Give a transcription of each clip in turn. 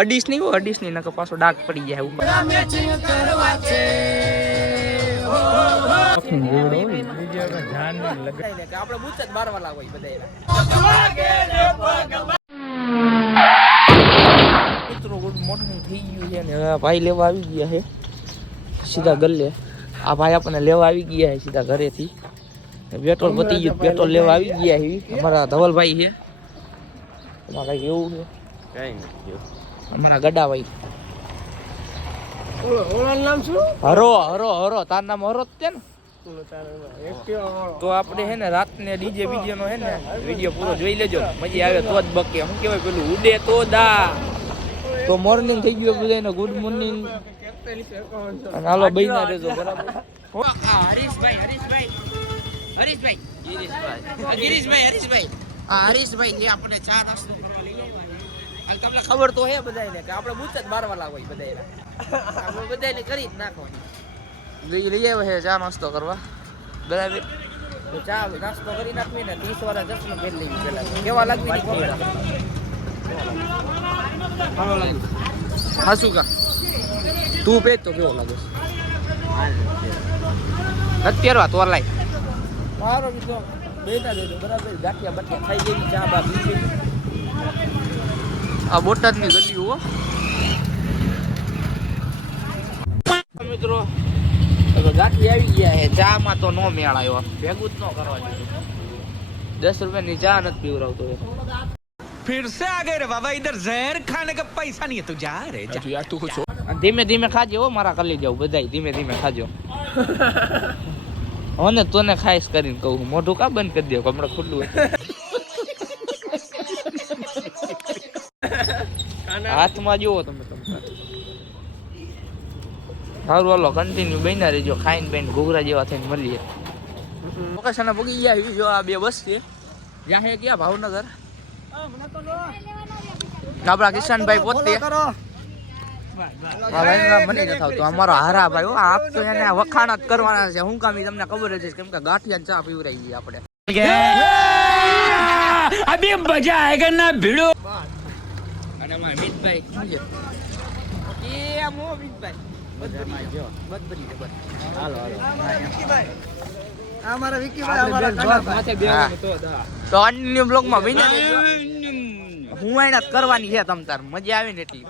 અડીશ નહીં નકર પાછો ડાક પડી જાય ઉપર. આપણે બૂચ જ મારવા લાગો બધા. મિત્રો ગુડ મોર્નિંગ થઈ ગયું છે ને હવે ભાઈ લેવા આવી ગયા છે સીધા ગલ્લે. આ ભાઈ આપણને લેવા આવી ગયા છે સીધા ઘરેથી. પેટ્રોલ પતી ગયું, પેટ્રોલ લેવા આવી ગયા છે અમારા ધવલભાઈ છે. એમાં કઈ એવું છે કઈ નથી. અમારા ગડાભાઈ નામ શું? હરો તાર નામ હરો જ છે ને. તો આપણે હે ને રાતને ડીજે બીજે નો હે ને વિડીયો પૂરો જોઈ લેજો, મજા આવે તો જ બકે. શું કહેવાય પેલું ઉડે તો દા. તો મોર્નિંગ થઈ ગયું બધાને, ગુડ મોર્નિંગ. અને હાલો બઈના રહેજો બરાબર. હરીશભાઈ જે આપણે ચા નાસ્તો કરવા લઈ આવ્યા. તમને ખબર તો હે બધાને કે આપણે બૂચ જ મારવા લાગો બધાને. આપણે બધાને કરી જ નાખવાની. લઈ આવ્યા છે ચા નાસ્તો કરવા બરાબર. તો ચા નાસ્તો કરી નાખવી ને 30 વાળા ચશ્મા પહેરી લેવી પેલા. કેવા લાગવી ની ખબર હાલો લાગી. હાસુ કા તું પેજ તો કેવો લાગે છે? અત્યારે તો લાઈ મારો બીજો બેટા દેજો બરાબર. ગાંઠિયા બટિયા ખાઈ જેવી ચા બા પી. આ બોટાદની ગલી હો મિત્રો. ગાંઠી આવી ગયા છે. ચા માં તો નો મેળ આવ્યો, ભેગું જ ન કરવા જોઈએ. 10 રૂપિયાની ચા નથી પીવરાવતો. फिर से आ गए रे बाबा, इधर जहर खाने का पैसा नहीं है तू जा रे जा यार तू कुछ ધીમે ધીમે ખાજો હો મારા કલી જાવ બધાય. ધીમે ધીમે ખાજો. અને તોને ખાઈશ કરીને કહું, મોઢું કા બંધ કરી દે હમણાં ખુલ્લું હાથમાં જુઓ તમે. સારું હાલો કન્ટિન્યુ બન્યા રહેજો. ખાઈને બેન ઘૂઘરા જેવા થઈને મળીએ. લોકેશન પગી ગયા. જો આ બે બસ છે. જ્યાં હે ગયા ભાવનગર. આપડા કિશનભાઈ પોતે મને નથી આવતું. અમારો હારા ભાઈ આપ તો એને વખાણ જ કરવાના છે. હું કામ તમને ખબર જ છે કેમ કે ગાંઠિયા ચા પીવરાઈ ગઈ આપણે. अभी मजा आएगा ना भिड़ो. અને અમારા મિતભાઈ શું છે એ મો મિતભાઈ બદબરી છે બસ. હાલો અમારા વિકીભાઈ અમારા માથે બેવાનું તો અન્ય બ્લોગમાં બન્યા હું એના કરવાની છે તમ તાર મજા આવે ને એટલી.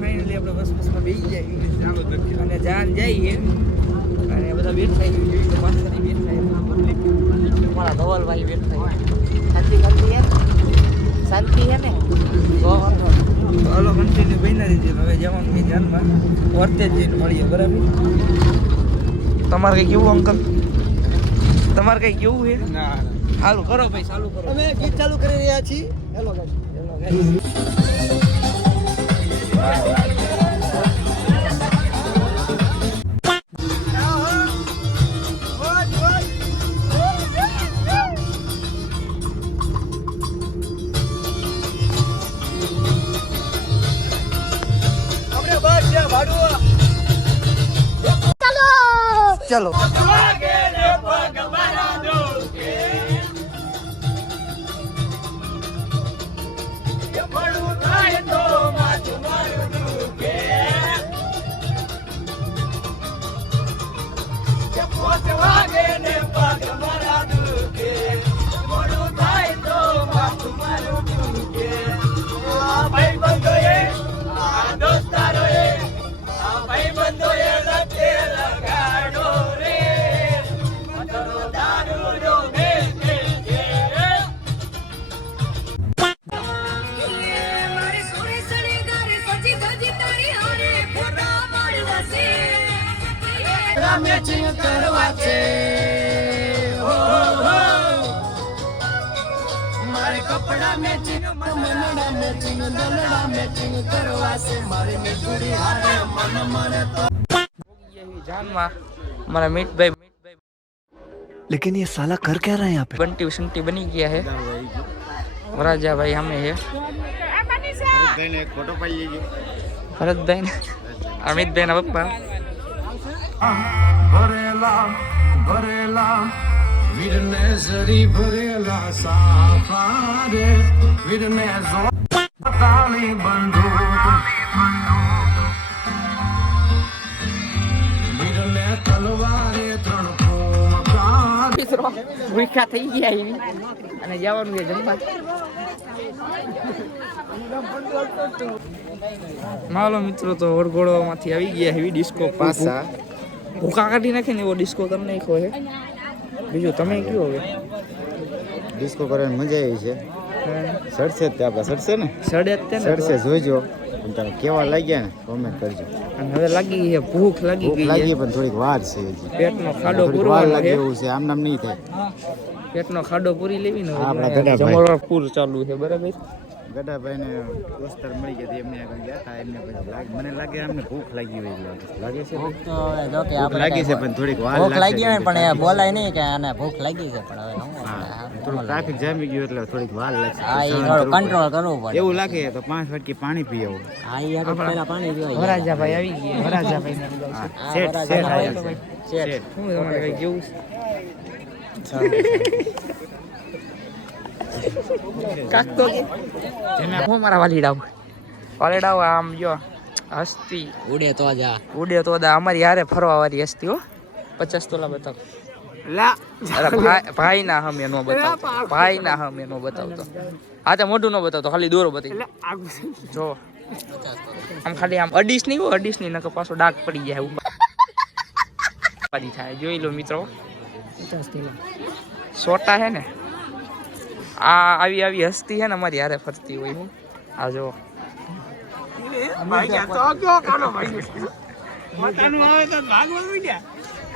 ફાઇનલી આપણે બસમાં બેસી જાય અને જાન જઈએ અને બધા બેઠા પાછળની બેઠા મારા ધવલભાઈ બેઠા. શાંતિ છે ને તો હાલો કન્ટિન્યુ બન્યા રહીએ. હવે જવાનું છે જાનમાં, વર્તે જ જઈને મળીએ બરાબર. તમારે કઈ કેવું અંકલ? તમારે કઈ કેવું છે? ના સારું કરો ભાઈ, ચાલુ કરો. અમે ગીત ચાલુ કરી રહ્યા છીએ. Hello guys, hello guys. ચલો મેચિંગ કરવા છે. મારે કપડા મેચિંગ, મનડા મેચિંગ, દલડા મેચિંગ કરવા છે. મારી મીઠુડી હારે મન મને તો જાનમાં મારા મીઠભાઈ. लेकिन ये साला कर क्या रहा है यहाँ पे? બંટી સંટી બની ગયા છે. વરાજાભાઈ સામે છે. ભરતભાઈ એક ફોટો પાડી લેજો. ભરતભાઈ અમિતભાઈ ના પપ્પા. ભરેલા ભરેલા મિત્રો ભૂખ્યા થઈ ગયા એની અને જવાનું છે જમવા. માલો મિત્રો તો વડઘોડોમાંથી આવી ગયા એવી ડિસ્કો પાસા ભૂખા કાઢી નાખે ને એવો ડિસ્કો કરી નાખ્યો છે. બીજું તમે કયો હવે? ડિસ્કો કરવાની મજા આવી છે. સડશે જ તે આપણે સડશે ને સડે જ તે ને સડશે જોઈજો. પણ તમે કેવા લાગ્યા ને કોમેન્ટ કરજો. અને હવે લાગી છે ભૂખ લાગી ગઈ લાગી છે. પણ થોડીક વાર છે હજી. પેટનો ખાડો થોડીક વાર પૂરવાનો લાગે છે. એવું છે. આમ નામ નહીં થાય. પેટનો ખાડો પૂરી લેવી ને આપણા ગડાભાઈ. જમણવાર પૂર ચાલુ છે બરાબર. ગડાભાઈ ને દોસ્તાર મળી ગયા એમને આગળ ગયા હતા. એમને પછી મને લાગે અમને ભૂખ લાગી હોય લાગે છે. ભૂખ લાગી છે પણ થોડીક વાર લાગી હોય પણ એ બોલાય નહીં કે આને ભૂખ લાગી છે. પણ હવે થોડું ટ્રાફિક જામી ગયું એટલે થોડીક વાર લાગશે. કંટ્રોલ કરવું પડે એવું લાગે તો 5 વાટકી પાણી પી આવું. હા યાર પહેલા પાણી પીવા. વરાજાભાઈ આવી ગયા. વરાજાભાઈ શેઠ આવ્યા છે. શેઠ શું તમારે કઈ કેવું કાકતો હું મારા વાલીડાઓ આમ જો હસ્તી ઉડે તો જા અમારી યારે ફરવા વાળી હસ્તી હો. 50 તોલા બતાવ અરે ભાઈ ના હમે નો બતાવતો. ભાઈ ના હમે નો બતાવતો. હા તો મોઢું નો બતાવતો ખાલી દોરો બતાવી જો આમ ખાલી આમ અડીશ નહીં નકર પાછો ડાક પડી જાય એવું થાય. જોઈ લો મિત્રો સોટા હે ને આ આવી હસ્તી હે ને અમારી હારે ફરતી હોય. હું આ જો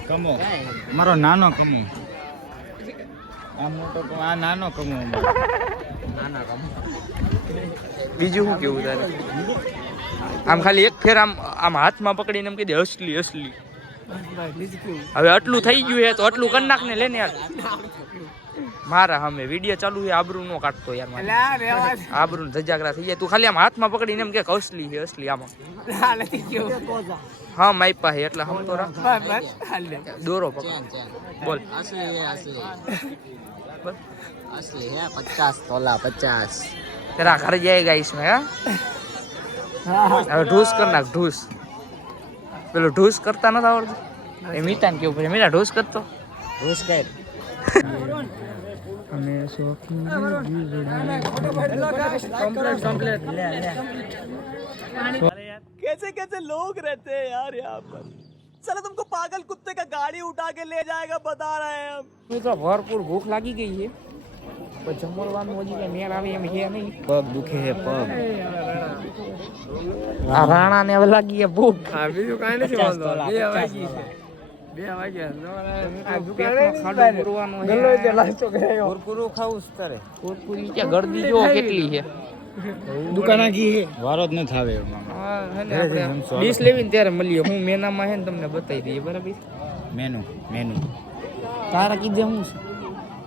કમો મારો નાનો કમો. આ મોટો કમો આ નાનો કમો. બીજું શું કેવું તારે? આમ ખાલી એક ફેર આમ હાથમાં પકડીને એમ કહી દે અસલી. હવે આટલું થઈ ગયું છે તો આટલું કરી નાખ ને લે ને યાર. મારા હમે વિડીયો ચાલુ છે. આબરૂ નો કાઢતો યાર મારે. આબરૂ ધજાગરા થઈ જાય. તું ખાલી આમ હાથમાં પકડીને એમ કે અસલી છે અસલી આમાં. હા મારી પાસે એટલે હમ તો રાખ દોરો પકડ બોલ. असली है 50 तोला 50. तेरा घर जाएगा इसमें હા હવે ઢૂસ કર નાખ ઢૂસ. પેલો ઢૂસ કરતા નથી આવડતું એ મીઠા ને કેવું પડે. મીઠા ઢૂસ કરતો घुस गए. અને શોખની कैसे कैसे लोग रहते हैं यार यहाँ पर. चलो तुमको पागल कुत्ते का गाड़ी उठा के ले जाएगा बता रहे हैं हम. તો ભરપૂર ભૂખ લાગી ગઈ છે પણ જમવાનું હજી કઈ મેળ આવે એમ છે નહીં. पग दुखे है पग. આ રાણા ને હવે લાગી છે ભૂખ. બીજું કાંઈ નથી વાંધો. 2 વાગી છે. 2 વાગ્યા कुरकुरु खाऊस तारे. કુરકુરી ત્યાં ગરદી જો કેટલી છે. दुकान की है वारो જ ન થાવે. હા હે ને આપણે ડીશ લેવીને ત્યારે મળીએ. હું મેનામાં હે ને તમને બતાવી દઈએ બરાબર. મેનુ તારા કીધે હું છે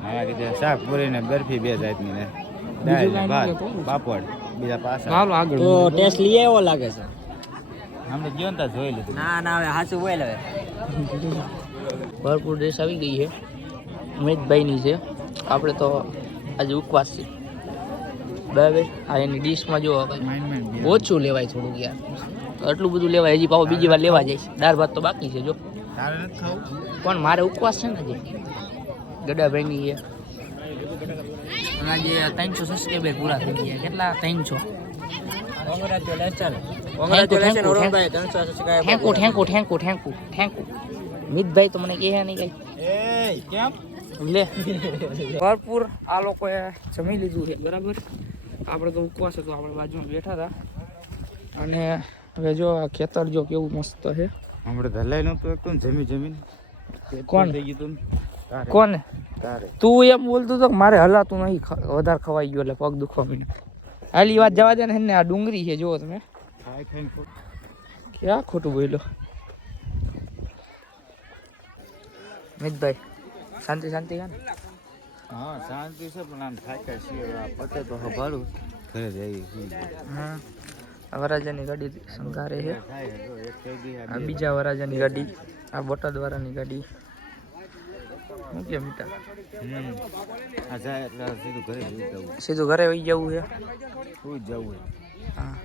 હા કીધે શાક પૂરી ને બરફી 2 જાતની ને બીજું દાળ કાંઈ ભાત નહીં પાપડ બીજા પાછા. હાલો આગળ તો ટેસ્ટ લઈ આવ્યો લાગે છે. અમને ગયો ને જોઈ લીધું. ના હવે સાચું બોલ હવે. ભરપૂર ડ્રેસ આવી ગઈ છે ઉમેદભાઈની છે. આપણે તો આજે ઉપવાસ છે બરાબર. આ એની ડીશમાં જો ઓછું લેવાય થોડુંક યાર. આટલું બધું લેવાય હજી પાછું બીજી વાર લેવા જઈશ. દાળ ભાત તો બાકી છે જો. તારે નથી ખાવું? પણ મારે ઉપવાસ છે ને હજી ગડાભાઈની છે. અને આજે 300 સબસ્ક્રાઈબર પૂરા થઈ ગયા. કેટલા 300? ઠેંકુ મિતભાઈ તો મને કહે નહીં કઈ. કેમ લે ભરપૂર આ લોકોએ જમી લીધું છે બરાબર. આપણે તો ઉપવાસ હતો આપણે બાજુમાં બેઠા હતા. અને હવે જો આ ખેતર જો કેવું મસ્ત છે. હમણાં ધલાઈ નતું એકદમ જમીન કોણ થઈ ગયું તું કોને તારે. તું એમ બોલતું તો કે મારે હલાતું નહીં વધારે ખવાઈ ગયું એટલે પગ દુખવા માંડ્યું. હાલી વાત જવા દે ને આ ડુંગળી છે જુઓ તમે. ક્યાં ખોટું બોલ્યો મિતભાઈ. શાંતિ કા ને? હા શાંતિ છે પણ આમ થાક્યા છીએ. પતે તો હભાડું ઘરે જઈએ. હા વરાજાની ગાડી સંઘારે છે. થાય જો એક થઈ ગઈ આ બીજા વરાજાની ગાડી. આ બોટાદ વાળાની ગાડી. હું કે મીઠા આ જાય એટલે સીધું ઘરે જવું સીધું ઘરે વહી જવું છે શું જવું હા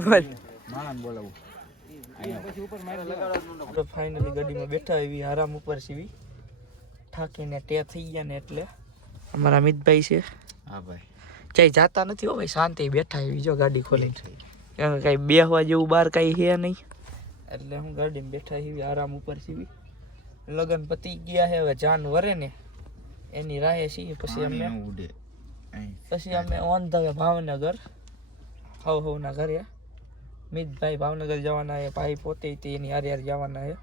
બોલ માણસ બોલાવું આપણે ફાઇનલી ગાડીમાં બેઠા એવી આરામ ઉપર સીવી થાકીને ટે થઈ ગયા ને એટલે અમારા અમિતભાઈ છે હા ભાઈ ક્યાંય જાતા નથી હો ભાઈ શાંતિ બેઠા એવી જો ગાડી ખોલી કારણ કાંઈ બેહવા જેવું બહાર કાંઈ છે નહીં એટલે હું ગાડીમાં બેઠા એવી આરામ ઉપર સીવી લગન પતી ગયા છે હવે જાન વરે ને એની રાહે છીએ પછી અમે ઓન ધ વે ભાવનગર હવના ઘરે મિતભાઈ ભાવનગર જવાના છે ભાઈ પોતે એની હારે હારે જવાના છે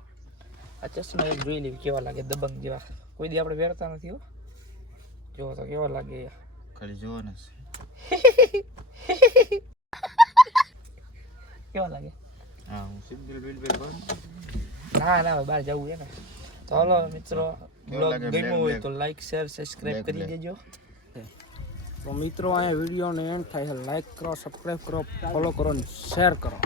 આ ચશ્મા એક જોઈ લેવી કેવા લાગે દબંગ જેવા કોઈ દી આપણે પહેરતા નથી હો જો તો કેવા લાગે ખાલી જોવો ને કેવા લાગે હા હું સિમ્પલ બિલ બંધ ના ના બહાર જવું છે ને તો હાલો મિત્રો બ્લોગ ગમ્યો હોય તો લાઈક શેર સબસ્ક્રાઇબ કરી દેજો તો મિત્રો અહીંયા વિડીયોનો એન્ડ થાય છે લાઈક કરો સબસ્ક્રાઇબ કરો ફોલો કરો અને શેર કરો